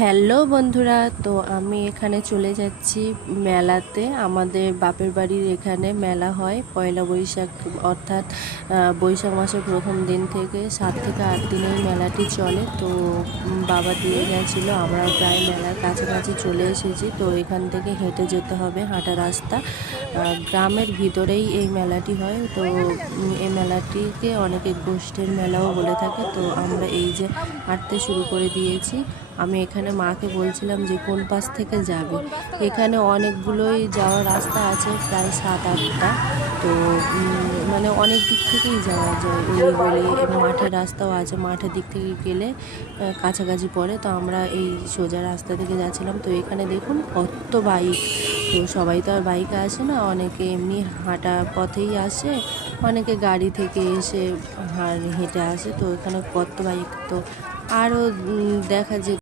Hello বন্ধুরা, তো আমি এখানে চলে যাচ্ছি মেলাতে। আমাদের বাপের বাড়ির এখানে মেলা হয় পয়লা বৈশাখ, অর্থাৎ বৈশাখ মাসের প্রথম দিন থেকে 7 থেকে 8 দিনের মেলাটি চলে। তো বাবা দিয়ে গেছিলো, আমরা প্রায় মেলার কাছাকাছি চলে এসেছি। তো এখান থেকে হেঁটে যেতে হবে, হাঁটা রাস্তা। গ্রামের ভিতরেই এই মেলাটি হয়। তো এই মেলাটিকে অনেকে গোষ্ঠীর মেলাও বলে থাকে। তো আমরা এই যে হাঁটতে শুরু করে দিয়েছি। আমি এখানে মাকে বলছিলাম যে কোন পাশ থেকে যাবে। এখানে অনেকগুলোই যাওয়ার রাস্তা আছে, প্রায় 7-8টা। তো মানে অনেক দিক থেকেই যাওয়া যায়, অলি এবং মাঠের রাস্তাও আছে। মাঠের দিক থেকে গেলে কাছাকাছি পড়ে। তো আমরা এই সোজা রাস্তা থেকে যাচ্ছিলাম। তো এখানে দেখুন কত বাইক। তো সবাই তো আর বাইকে আসে না, অনেকে এমনি হাঁটা পথেই আসে, অনেকে গাড়ি থেকে এসে হেঁটে আসে। তো এখানে কত বাইক। তো আরও দেখা যেত